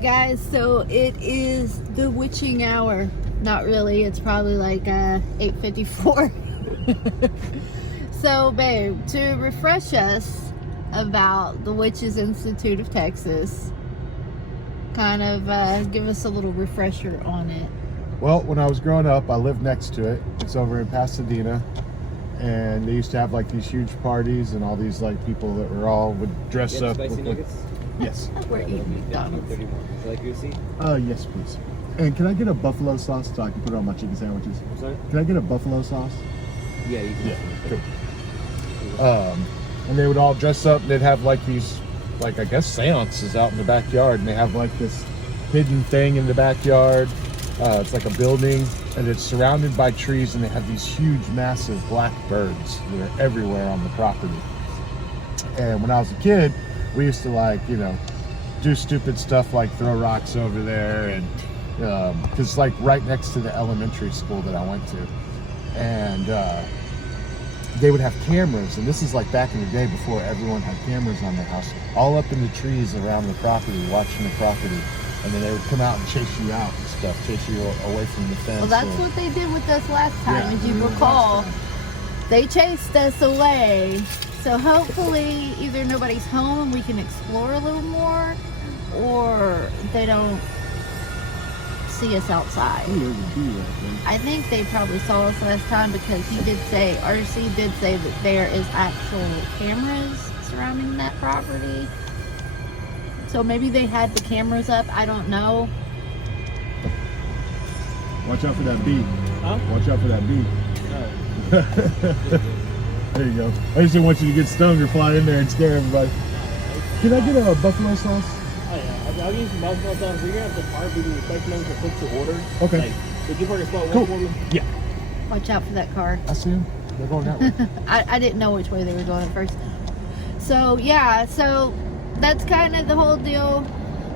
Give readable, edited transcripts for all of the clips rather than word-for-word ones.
Hey guys, so it is the witching hour. Not really, it's probably like 8:54. So babe, to refresh us about the Witches Institute of Texas, kind of give us a little refresher on it. Well, when I was growing up, I lived next to it. It's over in Pasadena. And they used to have like these huge parties and all these like people that were all would dress up. Spicy nuggets? Yes. We're eating McDonald's. 31. Would you like Goosey? Yes, please. And can I get a buffalo sauce so I can put it on my chicken sandwiches? I'm sorry? Can I get a buffalo sauce? Yeah, you can. Yeah, cool. And they would all dress up and they'd have like these, like I guess seances out in the backyard, and they have like this hidden thing in the backyard. It's like a building and it's surrounded by trees, and they have these huge, massive black birds that are everywhere on the property. And when I was a kid, we used to like, do stupid stuff like throw rocks over there, and because like right next to the elementary school that I went to, and they would have cameras, and this is like back in the day before everyone had cameras on their house, all up in the trees around the property, watching the property, and then they would come out and chase you out and stuff, chase you away from the fence. Well, that's what they did with us last time, Yeah. as you recall. They chased us away. So hopefully either nobody's home and we can explore a little more, or they don't see us outside. I think they probably saw us last time, because RC did say that there is actual cameras surrounding that property. So maybe they had the cameras up, I don't know. Watch out for that bee. Huh? Watch out for that bee. No. There you go. I just didn't want you to get stung or fly in there and scare everybody. Can I get a buffalo sauce? Oh, yeah. I'll give you some buffalo sauce. We're going to have to part because the question numbers are put to order. Okay. Like, would you park a spot Cool. one for me? Yeah. Watch out for that car. I see them. They're going that way. I didn't know which way they were going at first. So yeah, so that's kind of the whole deal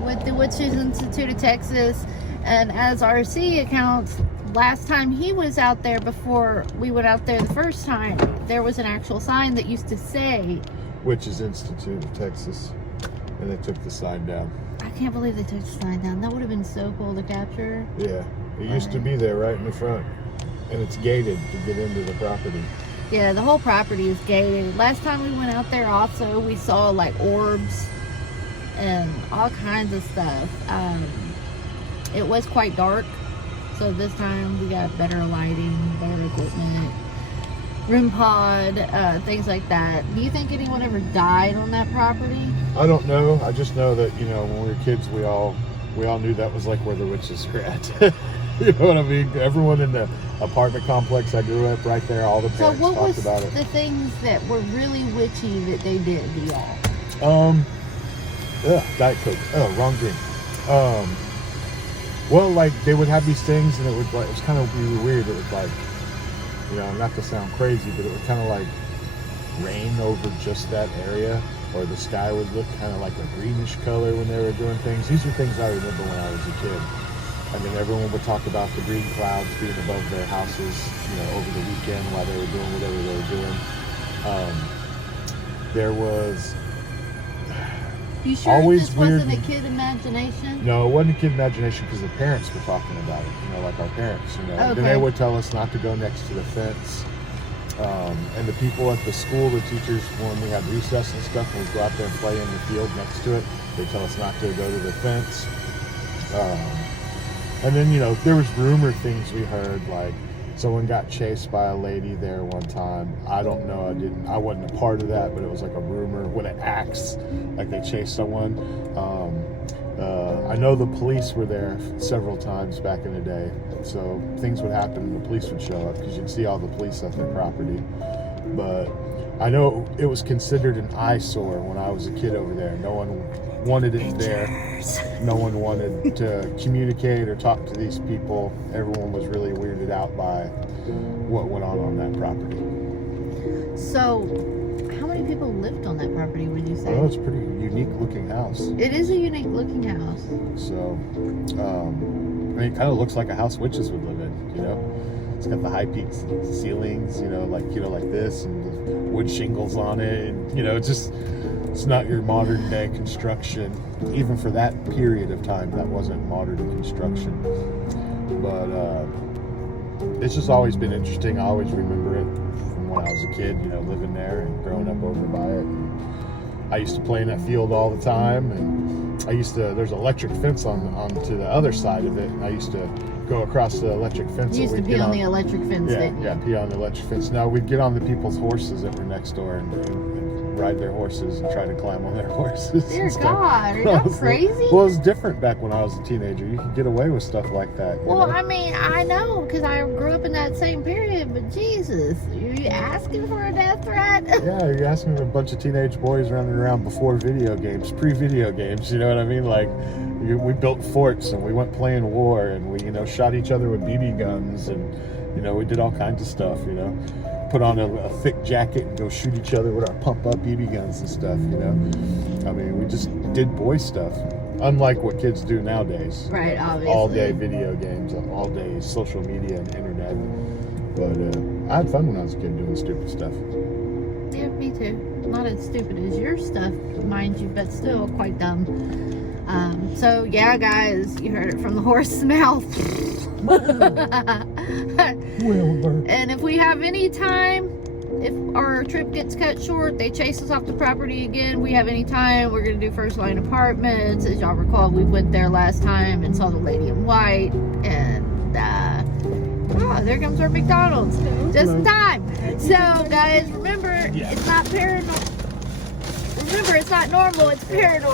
with the Witches Institute of Texas. And as RC accounts, last time he was out there, before we went out there the first time, there was an actual sign that used to say, Witches Institute of Texas. And they took the sign down. I can't believe they took the sign down. That would have been so cool to capture. Yeah. It used to be there right in the front. And it's gated to get into the property. Yeah, the whole property is gated. Last time we went out there also, we saw like orbs and all kinds of stuff. It was quite dark, so this time we got better lighting, better equipment, room pod, things like that. Do you think anyone ever died on that property? I don't know. I just know that, when we were kids, we all knew that was like where the witches were at. You know what I mean? Everyone in the apartment complex I grew up right there, all the So parents what talked was about it. the things that were really witchy that they did to y'all? Diet Coke. Oh, wrong drink. Well, like they would have these things, and it was kind of weird. It was like, not to sound crazy, but it would kind of like rain over just that area, or the sky would look kind of like a greenish color when they were doing things. These are things I remember when I was a kid. And then everyone would talk about the green clouds being above their houses, over the weekend while they were doing whatever they were doing. There was You sure always this wasn't weird- a kid imagination? No, it wasn't a kid imagination, because the parents were talking about it, like our parents, Then they Okay. would tell us not to go next to the fence. And the people at the school, the teachers, when we had recess and stuff, and we'd go out there and play in the field next to it, they'd tell us not to go to the fence. And then, there was rumor things we heard, like someone got chased by a lady there one time. I don't know, I wasn't a part of that, but it was like a rumor with an axe, like they chased someone. I know the police were there several times back in the day, so things would happen and the police would show up, because you'd see all the police at their property. But I know it was considered an eyesore when I was a kid over there. No one wanted it there. No one wanted to communicate or talk to these people. Everyone was really weirded out by what went on that property. So, how many people lived on that property, would you say? Well, it's a pretty unique looking house. It is a unique looking house. So, it kind of looks like a house witches would live in, It's got the high peaks ceilings, like this, and the wood shingles on it, and, it's just It's not your modern day construction. Even for that period of time, that wasn't modern construction. But it's just always been interesting. I always remember it from when I was a kid, you know, living there and growing up over by it. And I used to play in that field all the time, and there's an electric fence onto the other side of it. And I used to go across the electric fence. You used to we'd be get on the electric fence, didn't you? Yeah, pee on the electric fence. No, we'd get on the people's horses that were next door and ride their horses and try to climb on their horses. Dear and stuff. God, are you crazy? Well, it was different back when I was a teenager. You could get away with stuff like that. You Well, know? I mean, I know because I grew up in that same period, but Jesus, are you asking for a death threat? Yeah, you're asking a bunch of teenage boys running around before video games, pre-video games. You know what I mean? Like, we built forts and we went playing war and we, you know, shot each other with BB guns and, you know, we did all kinds of stuff. You know, put on a thick jacket and go shoot each other with our pump-up BB guns and stuff. You know, I mean, we just did boy stuff. Unlike what kids do nowadays. Right, obviously. All day video games, all day social media and internet. But I had fun when I was a kid doing stupid stuff. Yeah, me too. Not as stupid as your stuff, mind you, but still quite dumb. So yeah, guys, you heard it from the horse's mouth. And if we have any time, if our trip gets cut short, they chase us off the property again, we have any time, we're gonna do First Line Apartments. As y'all recall, we went there last time and saw the lady in white, and there comes our McDonald's just in time. So guys, remember, it's not paranormal. Remember, it's not normal, it's paranormal.